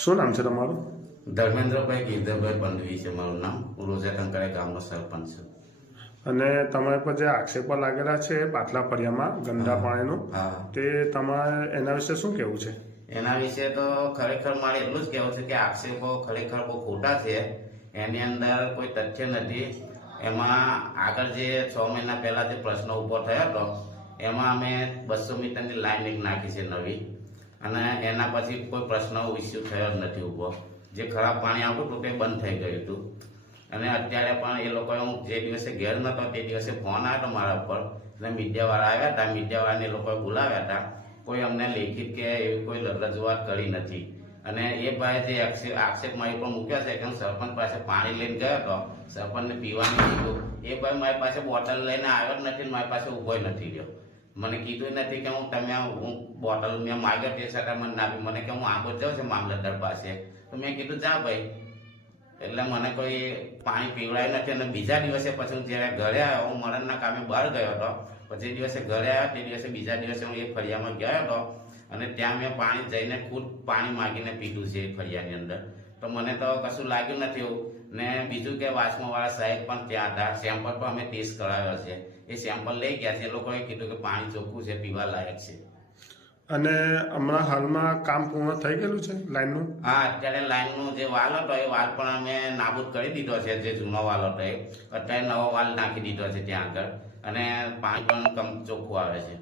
શું નામ છે તમારું? ધર્મેન્દ્રભાઈ ગીરધરભાઈ પંડવી છે મારું નામ. હું રોજા ટંકારા ગામનો સરપંચ છું. અને તમારા પર જે આક્ષેપો લાગેલા છે પાટલા ફળિયામાં ગંદા પાણીનું, હા, તે તમારે એના વિશે શું કહેવું છે? એના વિશે તો ખરેખર મારે એટલું જ કહેવું છે કે આક્ષેપો ખરેખર બહુ ખોટા છે. એની અંદર કોઈ તથ્ય નથી. એમાં આગળ જે 6 મહિના પહેલા જે પ્રશ્ન ઉભો થયો હતો એમાં અમે 200 મીટરની લાઈન એક નાખી છે નવી, અને એના પછી કોઈ પ્રશ્ન ઇસ્યુ થયો જ નથી ઉભો. જે ખરાબ પાણી આવતું હતું તે બંધ થઈ ગયું હતું. અને અત્યારે પણ એ લોકોએ, હું જે દિવસે ઘેર નહોતો તે દિવસે ફોન આવ્યો હતો મારા ઉપર, એટલે મીડિયાવાળા આવ્યા હતા. મીડિયાવાળાને એ લોકોએ બોલાવ્યા હતા. કોઈ અમને લેખિત કે એવી કોઈ રજૂઆત કરી નથી. અને એ ભાઈ જે આક્ષેપ મારી પર મૂક્યો છે કે હું સરપંચ પાસે પાણી લઈને ગયો હતો, સરપંચને પીવાનું કીધું, એ ભાઈ મારી પાસે બોટલ લઈને આવ્યો જ નથી, મારી પાસે ઊભો નથી રહ્યો. મને કીધું નથી કે હું બોટલ મેં માગ્યો તે છતાં મને ના આપી. મને કે હું આગળ જાઉં છું મામલતદાર પાસે, તો મેં કીધું જા ભાઈ. એટલે મને કોઈ પાણી પીવડાયું નથી. અને બીજા દિવસે પછી હું જ્યારે ઘરે આવ્યો, હું મરણના કામે બહાર ગયો હતો, પછી દિવસે ઘરે આવ્યો તે દિવસે બીજા દિવસે હું એ ફળિયામાં ગયો હતો, અને ત્યાં મેં પાણી જઈને ખુદ પાણી માગીને પીધું છે એ ફળિયાની અંદર. તો મને તો કશું લાગ્યું નથી એવું. ને બીજું કે વાસમાવાળા સાહેબ પણ ત્યાં હતા, સેમ્પલ પણ અમે ટેસ્ટ કરાવ્યો છે. એ સેમ્પલ લઈ ગયા છે. એ લોકોએ કીધું કે પાણી ચોખ્ખું છે, પીવા લાયક છે. અને હમણાં હાલમાં કામ પૂર્ણ થઈ ગયેલું છે લાઈનનું? હા, અત્યારે લાઈનનો જે વાલ હતો એ વાલ પણ અમે નાબૂદ કરી દીધો છે. જે જૂનો વાલ હતો એ અત્યારે નવો વાલ નાખી દીધો છે ત્યાં આગળ, અને પાણી પણ ચોખ્ખું આવે છે.